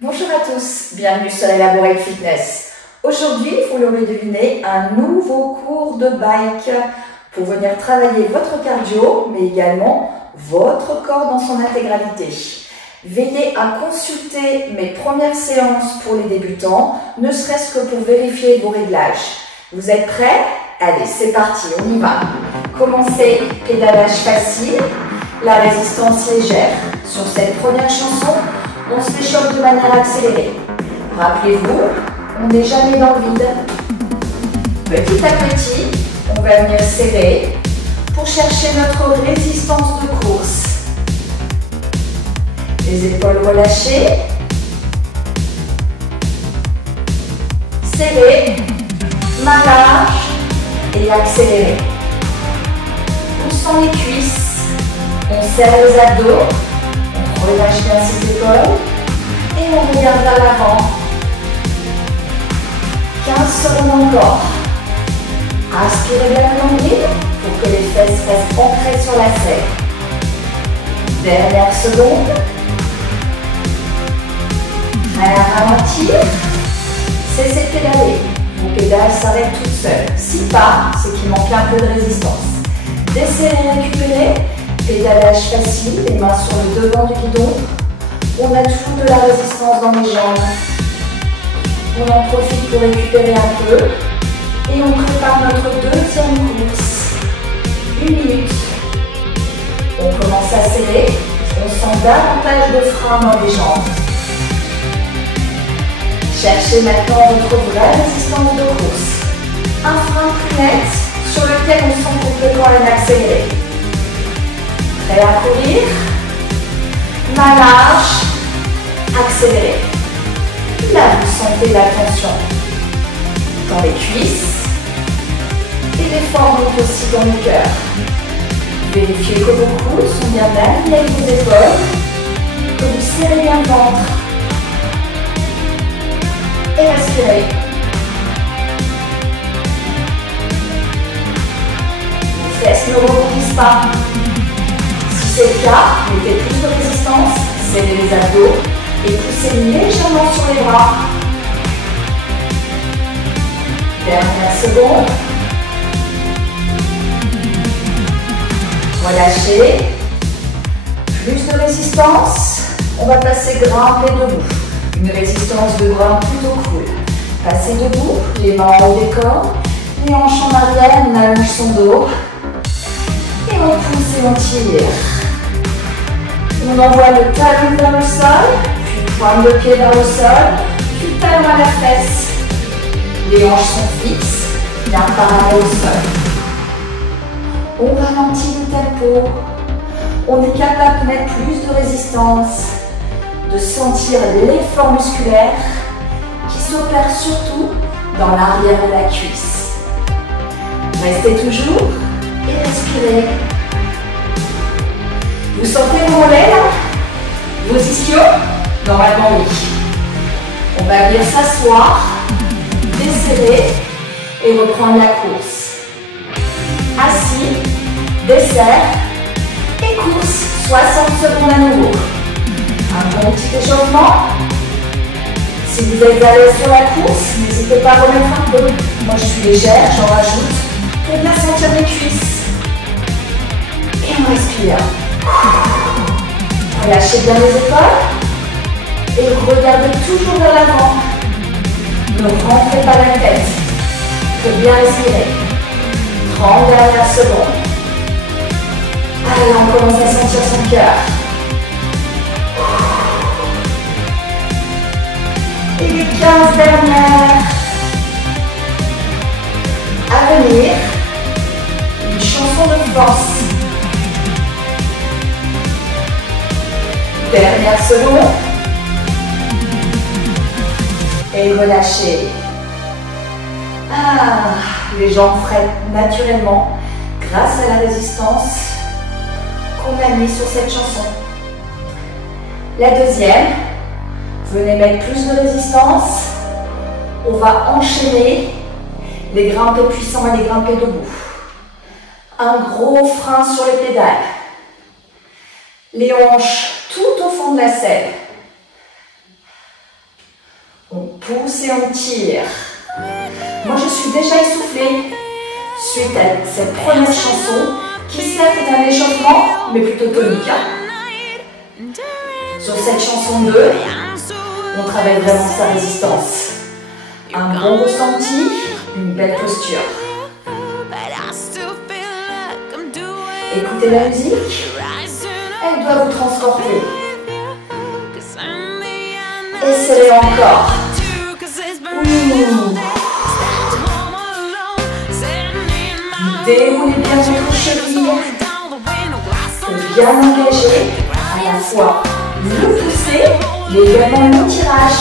Bonjour à tous, bienvenue sur Elaborate Fitness. Aujourd'hui, vous l'aurez deviné, un nouveau cours de bike pour venir travailler votre cardio, mais également votre corps dans son intégralité. Veillez à consulter mes premières séances pour les débutants, ne serait-ce que pour vérifier vos réglages. Vous êtes prêts? Allez, c'est parti, on y va. Commencez, pédalage facile, la résistance légère. Sur cette première chanson, on se l'échauffe de manière accélérée. Rappelez-vous, on n'est jamais dans le vide. Petit à petit, on va venir serrer pour chercher notre résistance de course. Les épaules relâchées. Serré, main large et accéléré. Poussons les cuisses, on serre les abdos. Relâche bien ses épaules et on regarde vers l'avant. 15 secondes encore. Inspirez bien le nombril pour que les fesses restent ancrées sur la selle. Dernière seconde. Prêt à ralentir. Cessez de pédaler. Vos pédales s'arrêtent toutes seules. Si pas, c'est qu'il manque un peu de résistance. Desserrez, récupérez. Pédalage facile, les mains sur le devant du guidon. On a toujours de la résistance dans les jambes. On en profite pour récupérer un peu. Et on prépare notre deuxième course. 1 minute. On commence à serrer. On sent davantage de frein dans les jambes. Cherchez maintenant votre vraie résistance de course. Un frein plus net sur lequel on sent complètement accéléré. Prêt à courir, main large, accéléré. Là, vous sentez la tension dans les cuisses et l'effort monte aussi dans le cœur. Vérifiez que vos coudes sont bien alignés avec vos épaules, que vous serrez bien le ventre. Et respirez. Les fesses ne rebondissent pas. Si c'est le cas, mettez plus de résistance, serrez les abdos et poussez légèrement sur les bras. Dernière seconde. Relâchez. Plus de résistance. On va passer grimper debout. Une résistance de bras plutôt cool. Passez debout, les mains en haut des corps, les hanches en arrière, on allonge son dos. Et on pousse et on tire. On envoie le talon vers le sol, puis pointe de pied vers le sol, puis talon à la fesse. Les hanches sont fixes, bien parallèles au sol. On ralentit le tempo. On est capable de mettre plus de résistance, de sentir l'effort musculaire qui s'opère surtout dans l'arrière de la cuisse. Restez toujours et respirez. Vous sentez vos mollets là? Vos ischios? Normalement oui. On va venir s'asseoir, desserrer et reprendre la course. Assis, dessert et course. 60 secondes à nouveau. Un bon petit échauffement. Si vous êtes à l'aise sur la course, n'hésitez pas à remettre un peu. Moi je suis légère, j'en rajoute pour bien sentir mes cuisses. Et on respire. Relâchez bien les épaules et regardez toujours vers l'avant. Ne rentrez pas la tête. Il faut bien respirer. 30 dernières secondes. Allez, on commence à sentir son cœur. Et les 15 dernières. À venir, une chanson de force. Dernière seconde. Et relâchez. Les jambes freinent naturellement grâce à la résistance qu'on a mis sur cette chanson. La deuxième, venez mettre plus de résistance. On va enchaîner les grimpés puissants et les grimpés debout. Un gros frein sur les pédales. Les hanches tout au fond de la selle. On pousse et on tire. Moi, je suis déjà essoufflée suite à cette première chanson qui certes est un échauffement, mais plutôt tonique. Sur cette chanson 2, on travaille vraiment sa résistance. Un bon ressenti, une belle posture. Écoutez la musique, elle doit vous transporter. Et serrez encore. Déroulez bien votre cheville. Bien engagé, à la fois le pousser, mais également le tirage.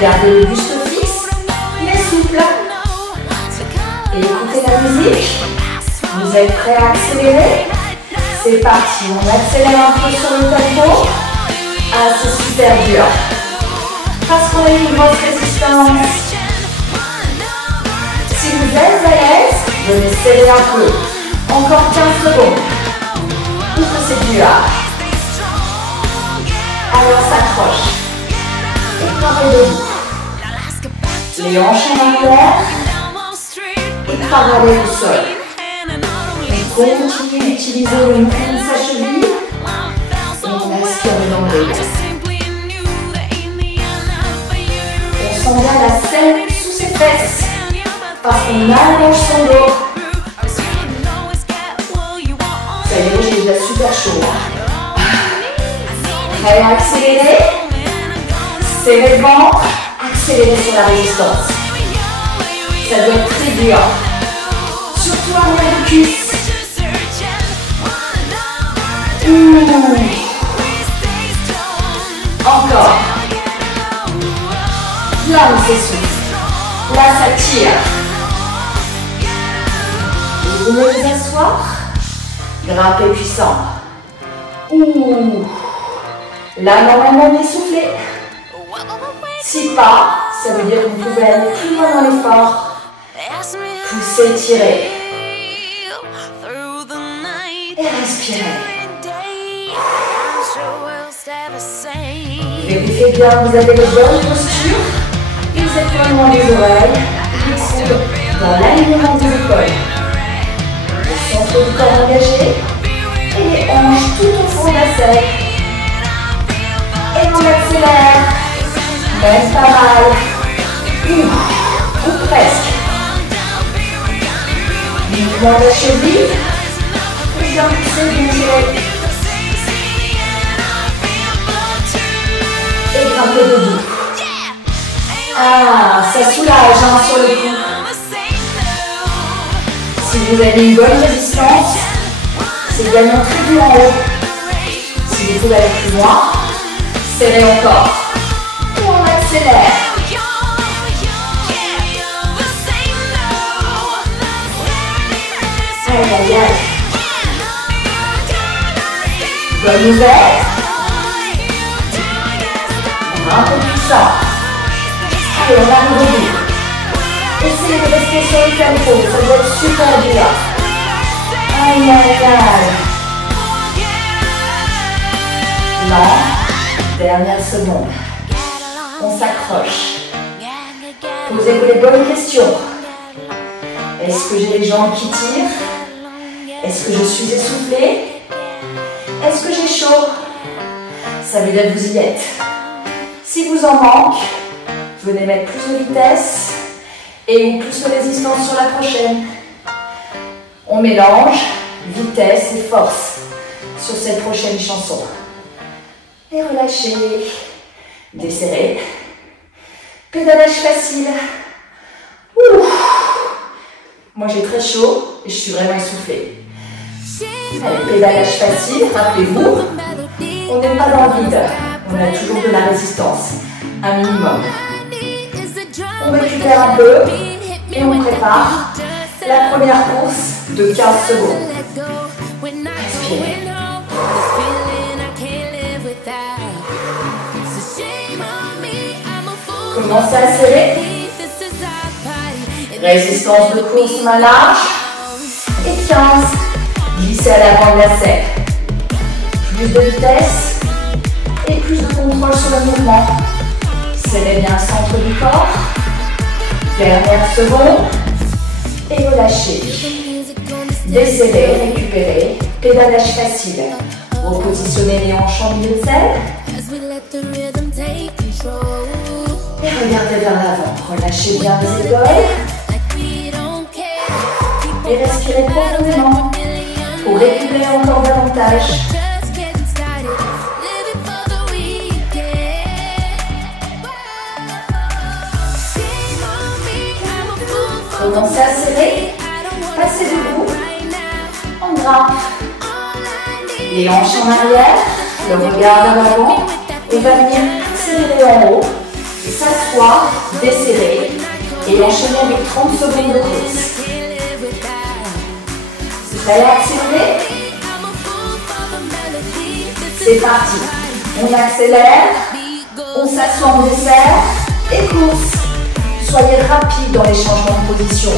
Gardez le buste fixe, mais souple. Et écoutez la musique. Vous êtes prêts à accélérer? C'est parti, on accélère un peu sur le tempo. Ah, c'est super dur. Parce qu'on a une grosse résistance. Si vous êtes à l'aise, venez serrer un peu. Encore 15 secondes. Ou que c'est dur. Alors s'accroche. Et parez debout. Les hanches en arrière. Et parallèle au sol. On continue d'utiliser le mouvement de sa cheville. Et on aspire dans le dos. On sent bien la selle sous ses fesses. Parce qu'on allonge son dos. Ça y est, j'ai déjà super chaud. Prêt à accélérer. Serrez le ventre. Accélérez sur la résistance. Ça doit être très dur. Surtout arrière de cuisse. Encore. Là, on s'essouffle. Là, ça tire. Vous voulez vous asseoir. Grimpez puissant. Là, normalement, on est essoufflé. Si pas, ça veut dire que vous pouvez aller plus loin dans l'effort. Poussez, tirez. Et respirez. Vérifiez bien que vous avez les bonnes postures. Vous êtes loin des oreilles. Les coudes dans l'alignement des épaules. Le centre du corps engagé. Et les hanches tout au fond de la selle. Et on accélère. Même pas mal. Ou presque. Mouvement de la cheville. Bien pousser, bien tirer. Et grimper debout. Ah, ça soulage sur le cou. Si vous avez une bonne résistance, c'est également très dur en haut. Si vous pouvez aller plus loin, serrez encore. Et on accélère. Aïe, aïe, aïe. Bonne nouvelle. Un peu puissant. Allez, on arrive au bout. Essayez de rester sur le tempo, ça doit être super dur. Aïe, aïe, aïe. Là, dernière seconde. On s'accroche. Posez-vous les bonnes questions. Est-ce que j'ai les jambes qui tirent? Est-ce que je suis essoufflée? Est-ce que j'ai chaud? Ça veut dire que vous y êtes. Si vous en manque, venez mettre plus de vitesse et plus de résistance sur la prochaine. On mélange vitesse et force sur cette prochaine chanson. Et relâchez, desserrez. Pédalage facile. Moi j'ai très chaud et je suis vraiment essoufflée. Allez, pédalage facile, rappelez-vous, on n'est pas dans le vide, on a toujours de la résistance, un minimum. On récupère un peu et on prépare la première course de 15 secondes. Respirez. Commencez à serrer. Résistance de course main large. Et 15. Glissez à l'avant de la selle. Plus de vitesse et plus de contrôle sur le mouvement. Serrez bien le centre du corps. Dernière seconde. Et relâchez. Desserrez, récupérez. Pédalage facile. Repositionnez les hanches en milieu de selle. Et regardez vers l'avant. Relâchez bien les épaules. Et respirez profondément pour récupérer encore davantage. Commencez à serrer. Passez debout. On grimpe. Les hanches en arrière. Le regard vers l'avant. On va venir accélérer en haut. S'asseoir, desserrer. Et enchaîner avec 30 secondes de course. Prêt à accélérer? C'est parti. On accélère. On s'assoit en dessert. Et course. Soyez rapide dans les changements de position.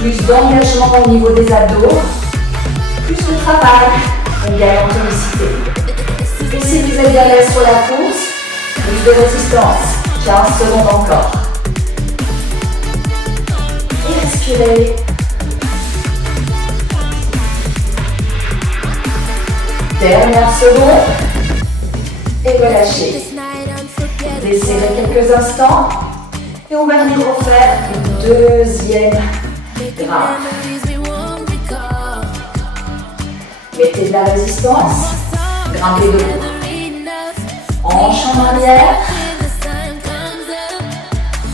Plus d'engagement au niveau des abdos. Plus de travail. On gagne en tonicité. Et si vous êtes à l'aise sur la course, plus de résistance. 15 secondes encore. Et respirez. Dernière seconde. Et relâchez. Desserrez quelques instants. Et on va venir refaire une deuxième grimpe. Mettez de la résistance. Grimpez debout. Hanche en arrière.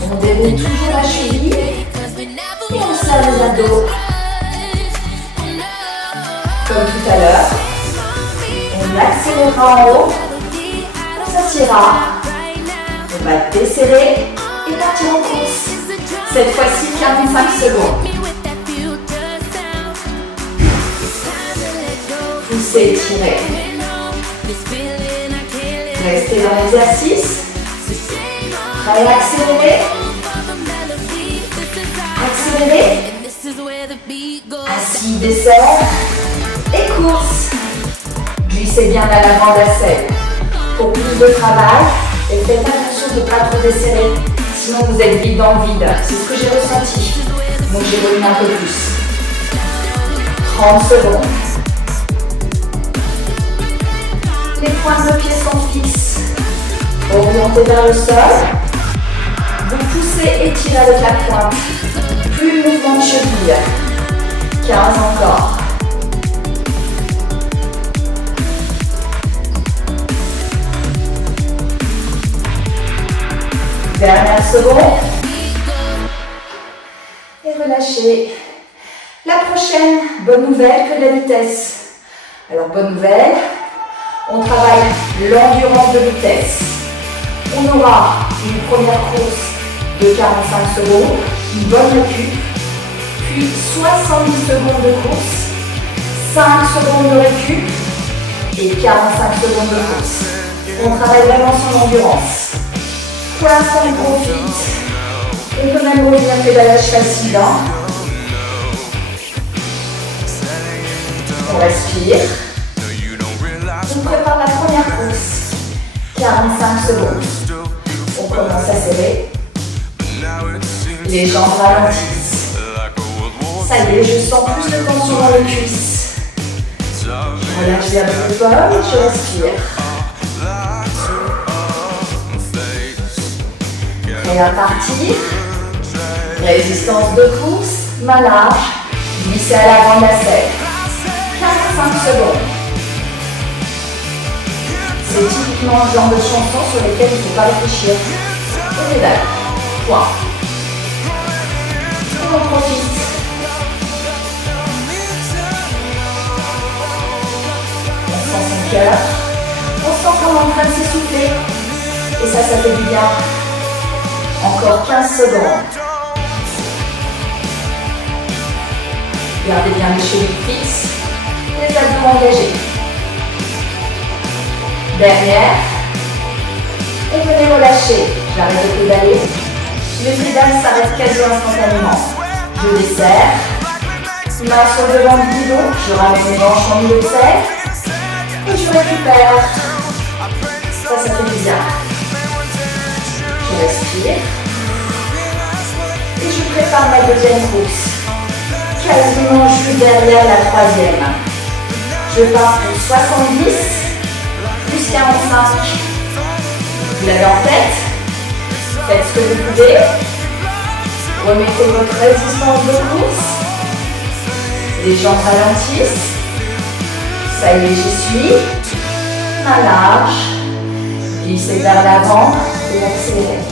On déroule toujours la cheville. Et on serre les abdos. Comme tout à l'heure. On accélérera en haut. On s'attira. On va desserrer. Et partir en course. Cette fois-ci, 45 secondes. Poussez, étirez. Restez dans l'exercice. Prêt à accélérer. Accélérez. Assis, dessert. Et course. Glissez bien à l'avant de la selle. Pour plus de travail, et faites attention de ne pas trop desserrer. Sinon vous êtes vide dans le vide. C'est ce que j'ai ressenti. Donc j'ai remis un peu plus. 30 secondes. Les pointes de pied sont fixes. Orientez vers le sol. Vous poussez et tirez avec la pointe. Plus de mouvement de cheville. 15 encore. Dernière seconde. Et relâchez. La prochaine, bonne nouvelle, que de la vitesse. Alors, bonne nouvelle, on travaille l'endurance de vitesse. On aura une première course de 45 secondes, une bonne récup, puis 70 secondes de course, 5 secondes de récup et 45 secondes de course. On travaille vraiment son endurance. Pour l'instant, on profite. On peut même revenir pédalage facile. On respire. On prépare la première course. 45 secondes. On commence à serrer. Les jambes ralentissent. Ça y est, je sens plus de tension dans les cuisses. Je relâche bien les épaules, je respire. Prêt à partir. Résistance de course, main large. Glissez à l'avant de la selle. 45 secondes. C'est typiquement le genre de chanson sur lesquelles il ne faut pas réfléchir. On est là. Point. On en profite. On sent son cœur. On sent qu'on est en train de s'essouffler. Et ça fait du bien. Encore 15 secondes. Gardez bien les chevilles fixes. Les abdos engagés. Dernière. Et venez relâcher. J'arrête de pédaler. Les pédales s'arrêtent quasi instantanément. Je desserre. Main sur le devant du guidon. Je ramène mes hanches en milieu de selle. Et je récupère. Ça fait du bien. Je respire. Et je prépare ma deuxième course. Quasiment, je suis derrière la troisième. Je pars pour 70 plus 45. Vous l'avez en tête? Faites ce que vous pouvez. Remettez votre résistance de course. Les jambes ralentissent. Ça y est, j'y suis. Main large. Glissez vers l'avant et accélérez.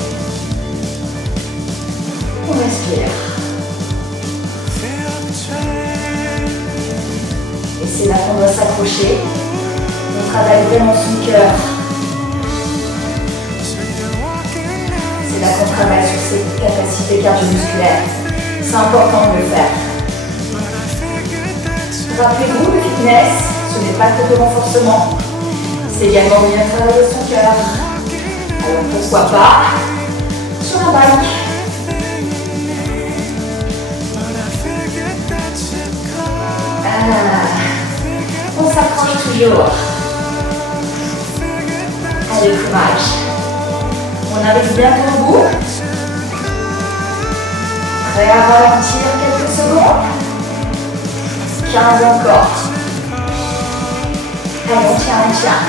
On respire. Et c'est là qu'on doit s'accrocher. On travaille vraiment son cœur. C'est là qu'on travaille sur ses capacités cardio-musculaires. C'est important de le faire. Rappelez-vous, le fitness, ce n'est pas que de renforcement. C'est également bien travailler son cœur. Alors pourquoi pas sur la banque. On s'approche toujours. Allez, courage. On arrive bientôt au bout. Prêt à ralentir quelques secondes. 15 encore. Allez, on tient.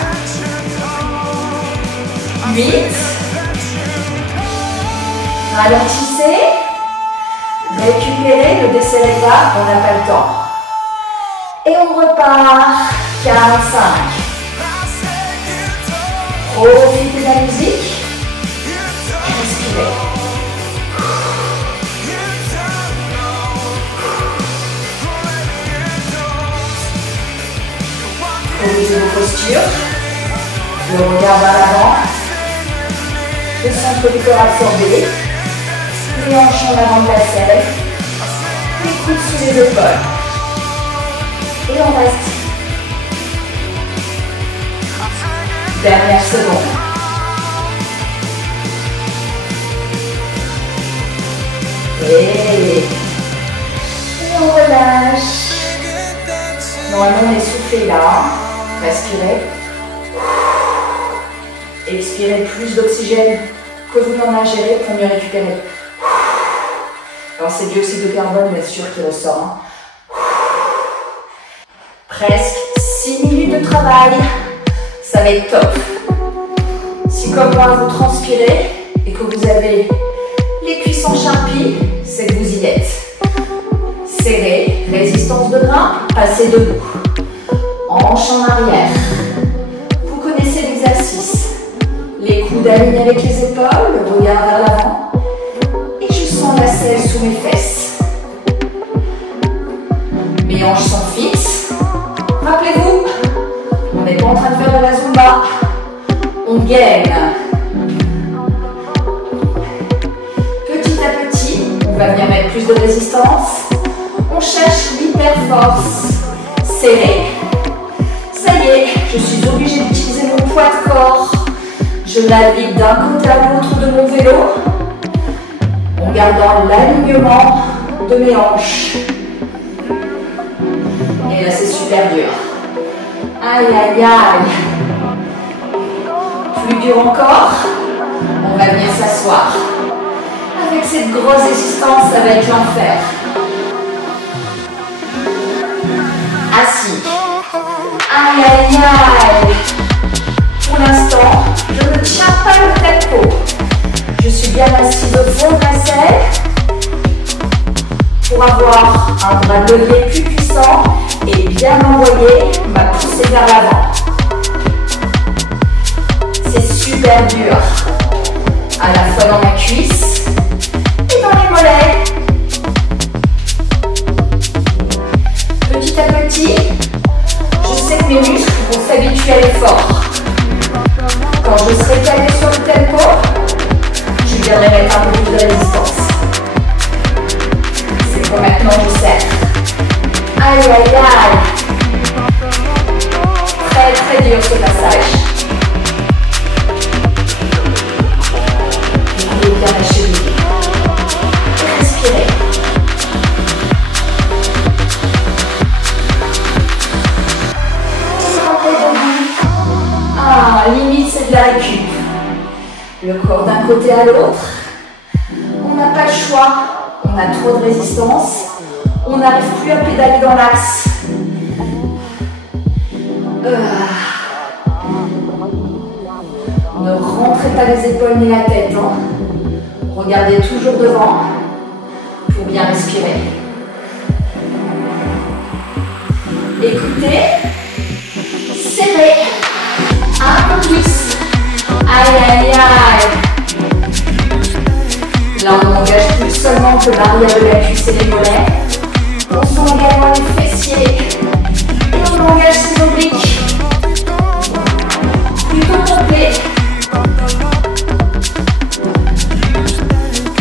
8. Ralentissez. Récupérez, ne desserrez pas, on n'a pas le temps. Et on repart. 45. Profitez de la musique. Respirez. Corrigez vos postures. Le regard vers l'avant. Le centre du corps absorbé. Les hanches en avant de la selle. Les coudes sous les épaules. Et on reste. Dernière seconde. Et on relâche. Normalement, on est soufflé là. Respirez. Expirez plus d'oxygène que vous n'en ingérez pour mieux récupérer. Alors, c'est du dioxyde de carbone, bien sûr, qui ressort. Presque 6 minutes de travail. Ça va être top. Si comme moi vous transpirez et que vous avez les cuisses en charpie, c'est que vous y êtes. Serrez, résistance de grimpe, passez debout. Hanche en arrière. Vous connaissez l'exercice. Les coudes alignés avec les épaules, le regard vers l'avant. Et je sens la selle sous mes fesses. Mes hanches sont fixes. Rappelez-vous, on n'est pas en train de faire de la Zumba. On gaine. Petit à petit, on va venir mettre plus de résistance. On cherche l'hyperforce. Serré. Ça y est, je suis obligée d'utiliser mon poids de corps. Je navigue d'un côté à l'autre de mon vélo en gardant l'alignement de mes hanches. Et là, c'est super dur. Aïe, aïe, aïe. Plus dur encore, on va venir s'asseoir. Avec cette grosse résistance, ça va être l'enfer. Assis. Aïe, aïe, aïe. Pour l'instant, je ne tiens pas le tempo. Je suis bien assise au fond de la selle pour avoir un bras de levier plus puissant et bien m'envoyer ma poussée vers l'avant. C'est super dur, à la fois dans ma cuisse et dans les mollets. Petit à petit, je sais que mes muscles vont s'habituer à l'effort. Quand je serai calée sur le tempo, je viendrai mettre un peu plus de résistance. C'est comme maintenant je serre. Aïe aïe aïe. Très très dur ce passage. Vous pouvez bien lâcher le dos. Et respirer. Et rentrez debout. de la récup. Le corps d'un côté à l'autre. On n'a pas le choix. On a trop de résistance. On n'arrive plus à pédaler dans l'axe. Ne rentrez pas les épaules ni la tête. Hein. Regardez toujours devant pour bien respirer. Écoutez. Serrez. Un peu plus. Aïe, aïe, aïe. Là, on n'engage plus seulement que l'arrière de la cuisse et les mollets. On sent également les fessiers. Et on engage ses obliques. Plutôt complet.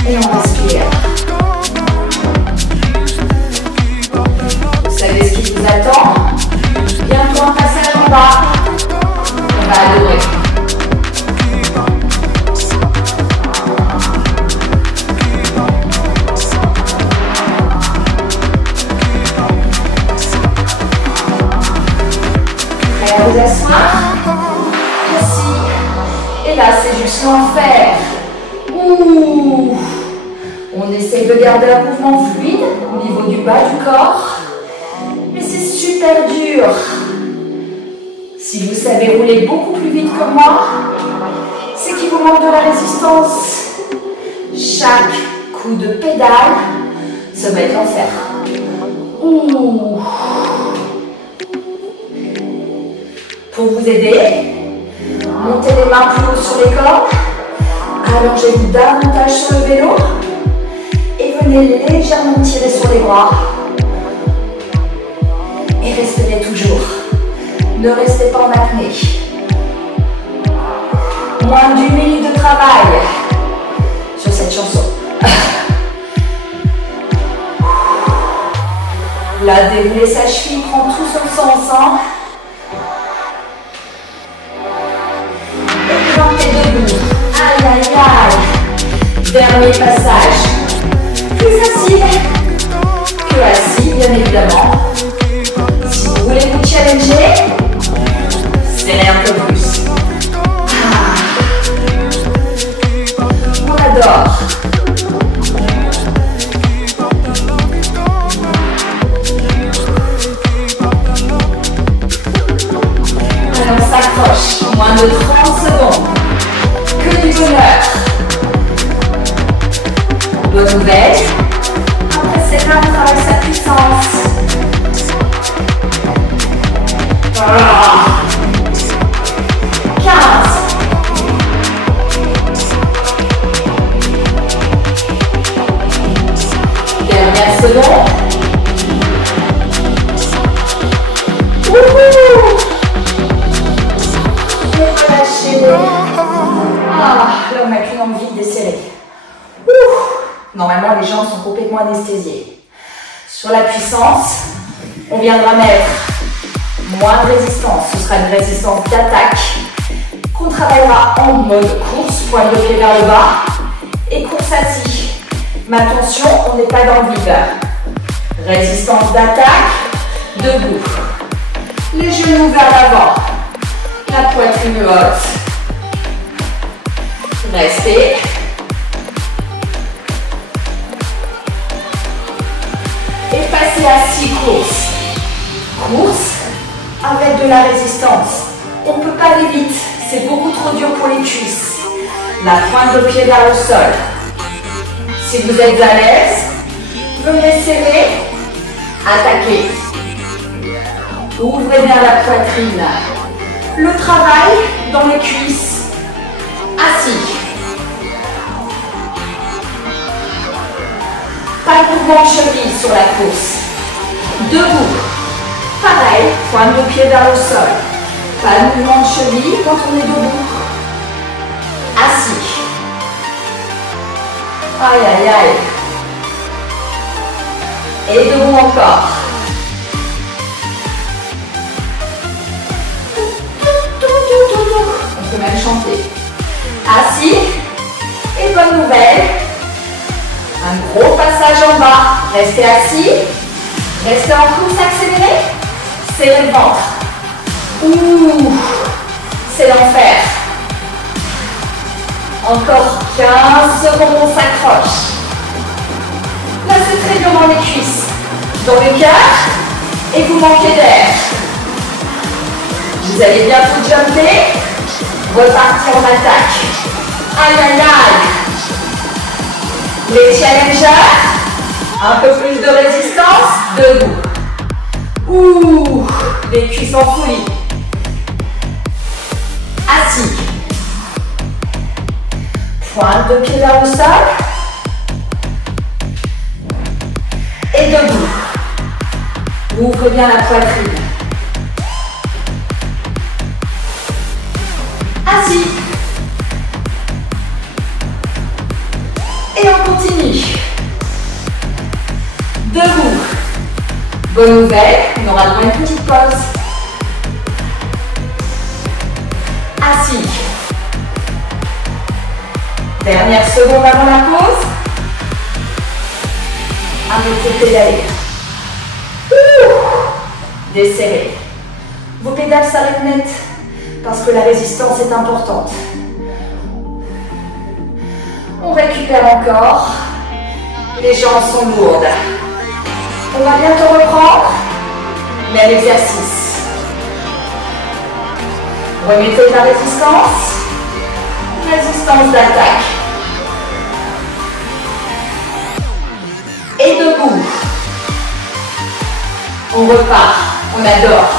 Et on respire. Vous savez ce qui vous attend? Bientôt un passage en bas. On va adorer. Prêt à vous asseoir? Assis. Et là, c'est juste l'enfer. Ouh. On essaye de garder un mouvement fluide au niveau du bas du corps. Mais c'est super dur. Si vous savez rouler beaucoup plus vite que moi, c'est qu'il vous manque de la résistance. Chaque coup de pédale, ça va être l'enfer. Ouh. Pour vous aider, montez les mains plus haut sur les cordes, allongez-vous davantage sur le vélo et venez légèrement tirer sur les bras. Et respirez toujours. Ne restez pas en apnée. Moins d'1 minute de travail sur cette chanson. Là, dérouler sa cheville prend tout son sens. Hein. Et plantez debout. Aïe, aïe, aïe. Dernier passage. Plus facile que assis, bien évidemment. Si vous voulez vous challenger, serrez un peu plus. On adore. Alors on s'accroche. Moins de 30 secondes. Que du bonheur. Bonne nouvelle. Après c'est là, on travaille sa puissance. Voilà. 15. Dernière seconde. Wouhou. Et relâchez. Ah, là on n'a qu'une envie de desserrer. Normalement les jambes sont complètement anesthésiées. Sur la puissance, on viendra mettre moins de résistance. Ce sera une résistance d'attaque qu'on travaillera en mode course, pointe de pied vers le bas et course assis. Mais attention, on n'est pas dans le vide. Résistance d'attaque, debout. Les genoux vers l'avant. La poitrine haute. Restez. Et passez assis course. Course avec de la résistance. On ne peut pas aller vite, c'est beaucoup trop dur pour les cuisses. La pointe de pied vers le sol. Si vous êtes à l'aise, venez serrer, attaquez. Ouvrez bien la poitrine. Le travail dans les cuisses. Assis. Pas de mouvement de cheville sur la course. Debout. Pareil, pointe de pied vers le sol. Pas de mouvement de cheville quand on est debout. Assis. Aïe, aïe, aïe. Et debout encore. On peut même chanter. Assis. Et bonne nouvelle. Un gros passage en bas. Restez assis. Restez en course accélérée. Serrez le ventre. Ouh, c'est l'enfer. Encore 15 secondes, on s'accroche. Là, c'est très dur dans les cuisses, dans le cœur, et vous manquez d'air. Vous allez bientôt jumper, repartir en attaque. Aïe, aïe, aïe. Les challengers, un peu plus de résistance, debout. Ouh, les cuisses en folie. Assis. Pointe de pied vers le sol. Et debout. Ouvre bien la poitrine. Assis. Et on continue. Debout. Bonne nouvelle, on aura droit à une petite pause. Assis. Dernière seconde avant la pause. Arrêtez de pédaler. Desserrez. Vos pédales s'arrêtent net parce que la résistance est importante. On récupère encore. Les jambes sont lourdes. On va bientôt reprendre. Même exercice. Remettez de la résistance. Résistance d'attaque. Et debout. On repart. On adore.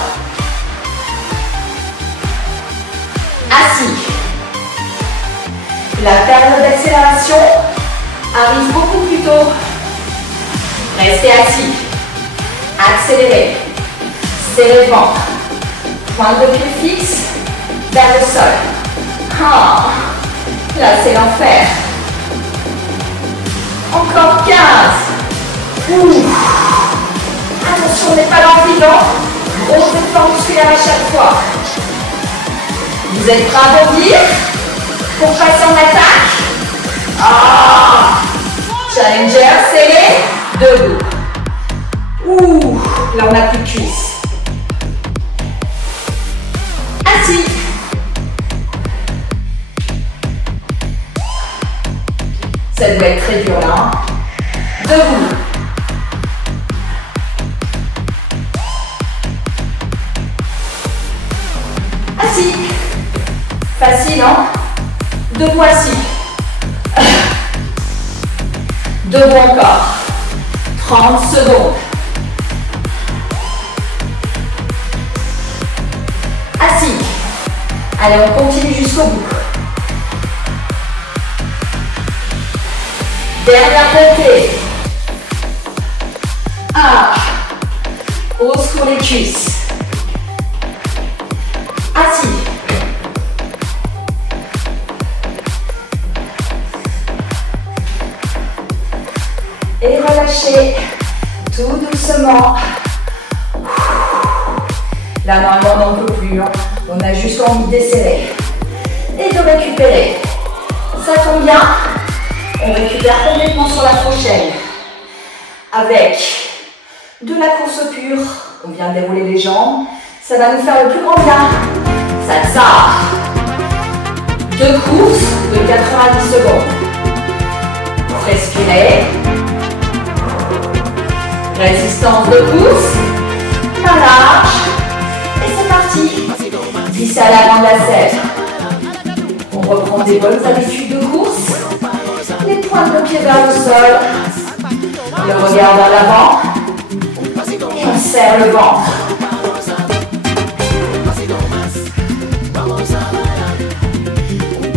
Assis. La période d'accélération arrive beaucoup plus tôt. Restez assis. Accélérez. Serrez le ventre. Pointe de pied fixe vers le sol. Ah, là, c'est l'enfer. Encore 15. Ouh. Attention, on n'est pas dans le vivant. Gros effort musculaire à chaque fois. Vous êtes prêts à bondir pour passer en attaque? Ah. Challenger, serré. Debout. Ouh, là on n'a plus de cuisses. Assis. Ça doit être très dur là. Hein? Debout. Assis. Facile, hein? Debout, assis. Debout encore. 30 secondes. Assis. Allez, on continue jusqu'au bout. Dernière montée. Ah. Hausse pour les cuisses. Assis. Et relâchez tout doucement. Là, normalement, on n'en peut plus. Hein. On a juste envie de desserrer et de récupérer. Ça tombe bien. On récupère complètement sur la prochaine. Avec de la course pure. On vient de dérouler les jambes. Ça va nous faire le plus grand bien. Ça. 2 courses de 90 secondes. Respirez. Résistance de course. Main large. Et c'est parti. Glissez à l'avant de la selle. On reprend des bonnes habitudes de course. Les pointes de pied vers le sol. Le regard vers l'avant. Et on serre le ventre.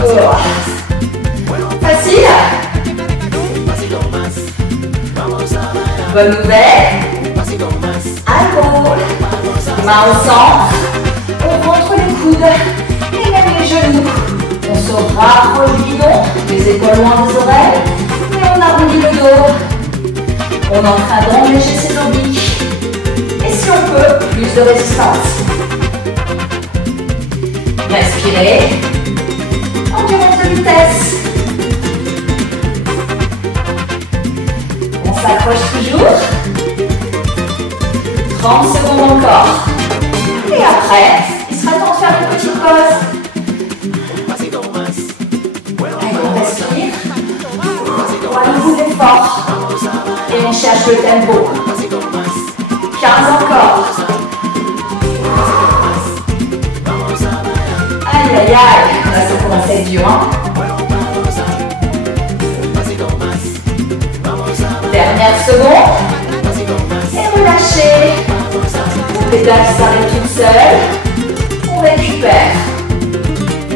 Oh. Facile. Bonne nouvelle. À gauche. Main au centre. On rentre les coudes et même les genoux. On se rapproche du guidon, les épaules loin des oreilles, mais on arrondit le dos. On est en train d'enléger ses obliques. Et si on peut, plus de résistance. Respirez. Endurance de vitesse. On s'accroche toujours. 30 secondes encore. Et après, il sera temps de faire une petite pause. Allez, on cherche le tempo. 15 encore. Aïe, aïe, aïe. Là, ça commence à être dur, hein. Dernière seconde. Et relâchez. Vos pédales s'arrêtent toutes seules. On récupère.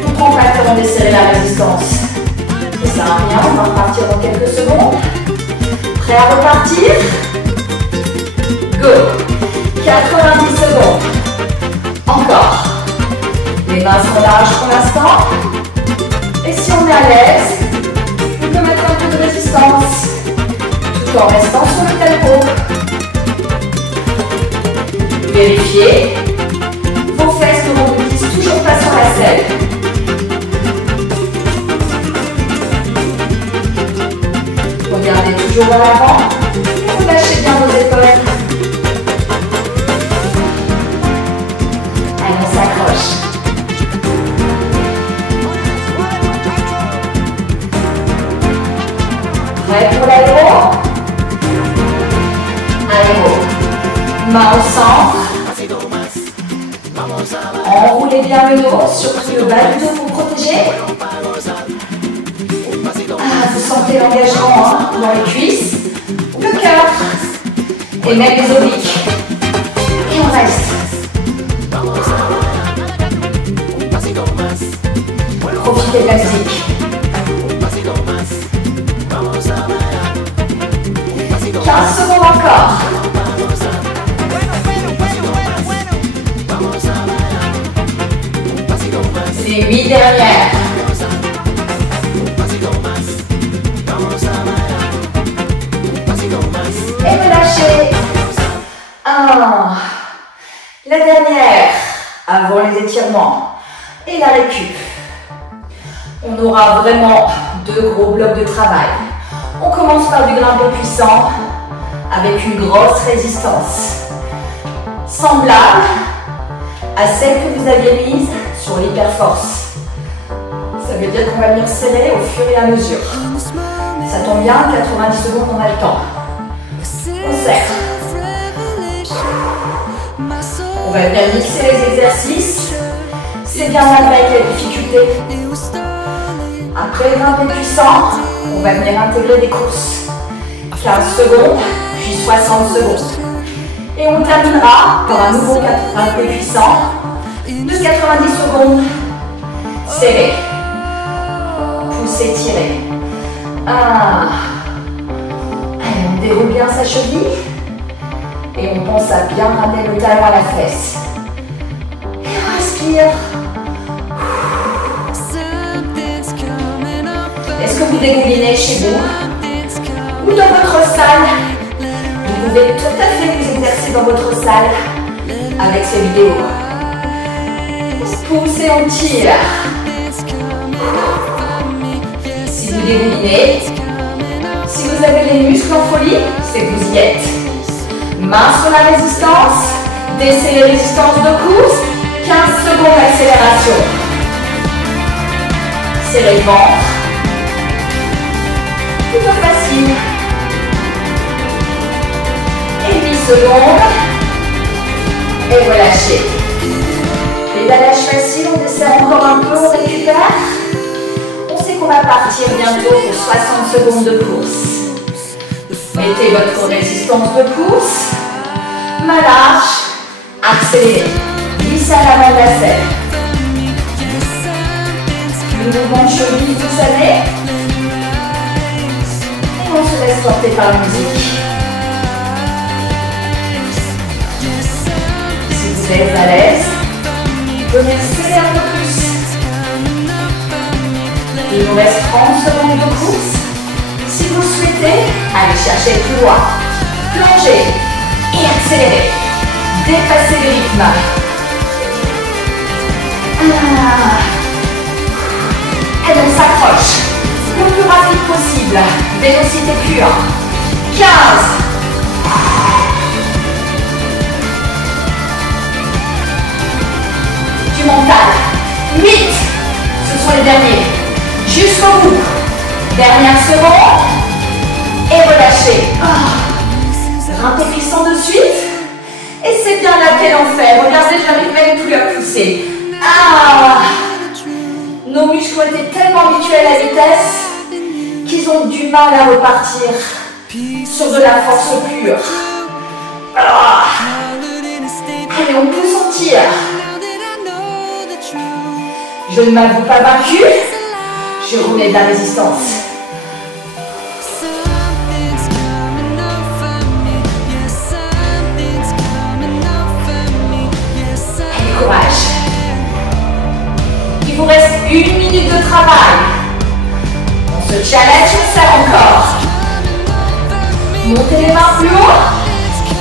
On prend pas le temps de serrer la résistance. Ça sert à rien, on va repartir dans quelques secondes. Prêt à repartir? Go. 90 secondes. Encore. Les mains sont larges pour l'instant. Et si on est à l'aise, on peut mettre un peu de résistance tout en restant sur le tempo. Vérifiez. Vos fesses ne rebondissent toujours pas sur la selle. Regardez toujours vers l'avant. Vous lâchez bien vos épaules. Allez, on s'accroche. Prêt pour l'aéro? Aéro. Main au centre. Enroulez bien le dos, surtout le bas du dos pour protéger. Vous sentez l'engagement dans les cuisses, le cœur et même les obliques. Et on reste. Profitez de la musique. 15 secondes encore. Les 8 dernières. Et relâchez. 1. La dernière, avant les étirements et la récup. On aura vraiment 2 gros blocs de travail. On commence par du grimpé puissant avec une grosse résistance. Semblable à celle que vous aviez mise sur l'hyperforce. Ça veut dire qu'on va venir serrer au fur et à mesure. Ça tombe bien, 90 secondes, on a le temps. On serre. On va bien mixer les exercices. C'est bien malgré la difficulté. Après le grimpé puissant, on va venir intégrer des courses. 15 secondes, puis 60 secondes. Et on terminera par un nouveau grimpé puissant de 90 secondes. Serré. Poussez, tirez. 1. Allez, on déroule bien sa cheville. Et on pense à bien ramener le talon à la fesse. Et on respire. Est-ce que vous dégoulinez chez vous? Ou dans votre salle? Vous pouvez tout à fait vous exercer dans votre salle avec ces vidéos. Poussez, on tire. Si vous dégoulinez, si vous avez les muscles en folie, c'est que vous y êtes. Main sur la résistance, baissez les résistances de course, 15 secondes d'accélération. Serrez le ventre. Plutôt facile. Et 8 secondes. Et relâchez. Pédalage facile, on desserre encore un peu, on récupère. On sait qu'on va partir bientôt pour 60 secondes de course. Mettez votre résistance de course. Main large, accélérez. Glissez à l'avant de la selle. Le mouvement de cheville, vous savez. Et on se laisse porter par la musique. Si vous êtes à l'aise, venez serrer un peu plus. Il nous reste 30 secondes de course. Si vous le souhaitez, allez chercher plus loin. Plongez et accélérez. Dépassez le rythme. Et on s'accroche. Le plus rapide possible. Vélocité pure. 15. Du mental. 8. Ce sont les derniers. Jusqu'au bout. Dernière seconde. Et relâchez. Grimpez puissant de suite. Et c'est bien là qu'elle en fait. Regardez, j'arrive même plus à pousser. Ah! Nos muscles ont été tellement habitués à la vitesse qu'ils ont du mal à repartir sur de la force pure. Ah! Allez, on peut sentir. Je ne m'avoue pas vaincue. Je remets de la résistance. Allez, courage. Il vous reste 1 minute de travail. On se challenge, on serre encore. Montez les mains plus haut.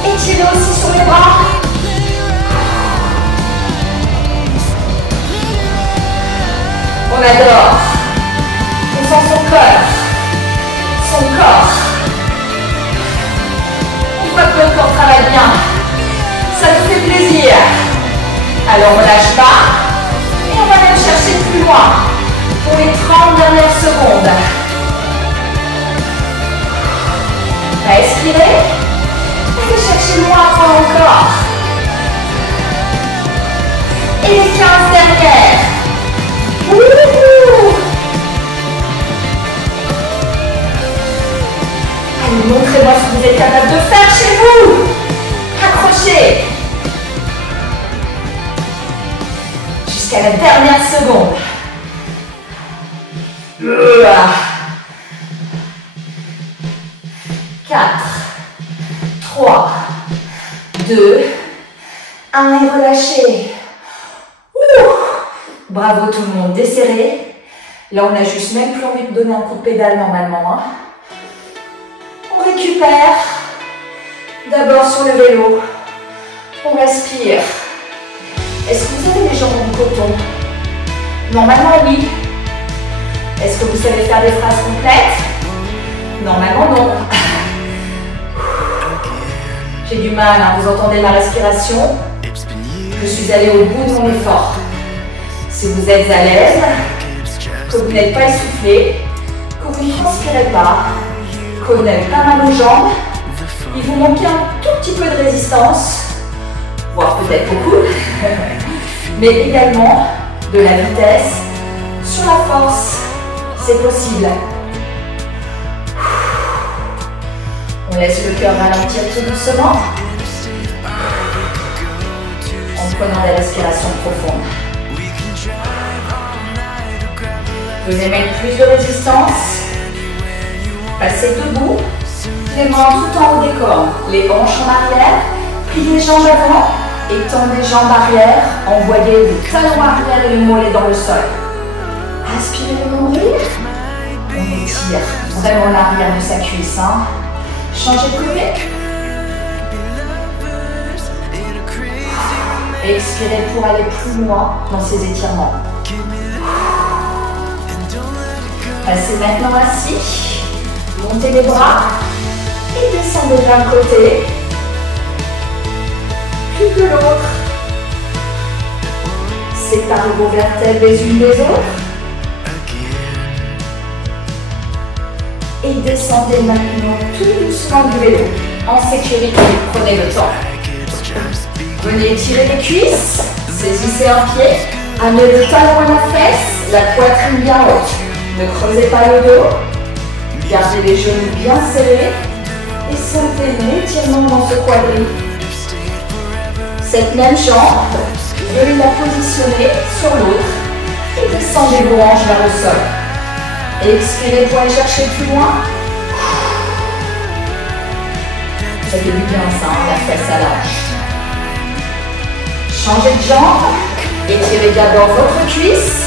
Étirez aussi sur les bras. On adore. On sent son cœur, son corps. On voit que le corps travaille bien. Ça nous fait plaisir. Alors on ne lâche pas. Et on va même chercher plus loin pour les 30 dernières secondes. Respirez. Allez chercher loin encore. Et les 15 dernières. Ouh! Allez, montrez-moi ce que vous êtes capable de faire chez vous. Accrochez. Jusqu'à la dernière seconde. 4, 3, 2, 1 et relâchez. Bravo tout le monde, desserrez. Là, on n'a juste même plus envie de donner un coup de pédale normalement. Hein. On récupère. D'abord sur le vélo. On respire. Est-ce que vous avez les jambes en coton? Normalement, oui. Est-ce que vous savez faire des phrases complètes? Normalement, non. J'ai du mal, hein. Vous entendez ma respiration? Je suis allée au bout de mon effort. Si vous êtes à l'aise, que vous n'êtes pas essoufflé, que vous ne transpirez pas, que vous n'avez pas mal aux jambes, il vous manque un tout petit peu de résistance, voire peut-être beaucoup, mais également de la vitesse sur la force, c'est possible. On laisse le cœur ralentir tout doucement, en prenant la respiration profonde. Venez mettre plus de résistance. Passez debout. Les mains tout en haut des corps. Les hanches en arrière. Pliez les jambes avant. Étendez les jambes arrière. Envoyez le talon arrière et le mollet dans le sol. Inspirez le nombril. On étire vraiment l'arrière de sa cuisse. Hein. Changez de côté. Expirez pour aller plus loin dans ces étirements. Passez maintenant assis, montez les bras et descendez d'un côté, puis de l'autre. Séparez vos vertèbres les unes des autres. Et descendez maintenant tout doucement du vélo, en sécurité, prenez le temps. Venez étirer les cuisses, saisissez un pied, amenez le talon à la fesse, la poitrine bien haute. Ne creusez pas le dos, gardez les genoux bien serrés et sentez l'étirement dans ce quadrille. Cette même jambe, venez la positionner sur l'autre et descendez vos hanches vers le sol. Expirez pour aller chercher plus loin. Ça fait du bien ça, la fesse à l'âge. Changez de jambe, étirez d'abord votre cuisse.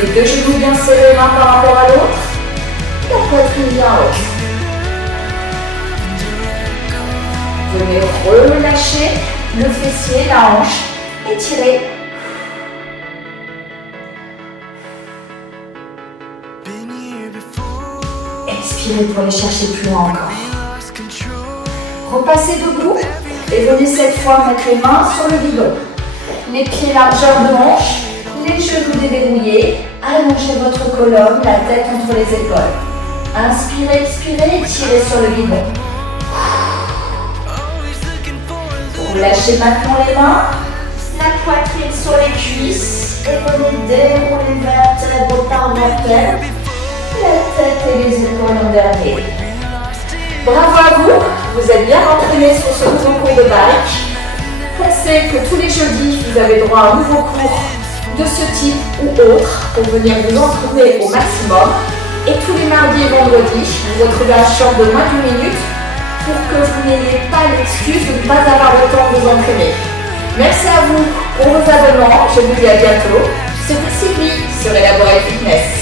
Les deux genoux bien serrés l'un par rapport à l'autre. La poitrine bien haute. Venez relâcher le fessier, la hanche. Étirez. Expirez pour aller chercher plus loin encore. Repassez debout et venez cette fois mettre les mains sur le guidon. Les pieds largeur de hanche. Les genoux déverrouillés, allongez votre colonne, la tête entre les épaules. Inspirez, expirez, étirez sur le guidon. Vous lâchez maintenant les mains, la poitrine sur les cuisses et venez dérouler vertèbre par vertèbre, la tête et les épaules en dernier. Bravo à vous, vous êtes bien entraînés sur ce nouveau cours de bike. Pensez que tous les jeudis, vous avez droit à un nouveau cours de ce type ou autre pour venir vous entraîner au maximum. Et tous les mardis et vendredis, vous retrouvez un short de moins d'une minute pour que vous n'ayez pas l'excuse de ne pas avoir le temps de vous entraîner. Merci à vous pour vos abonnements, je vous dis à bientôt. C'était Sylvie sur Elaborate Fitness.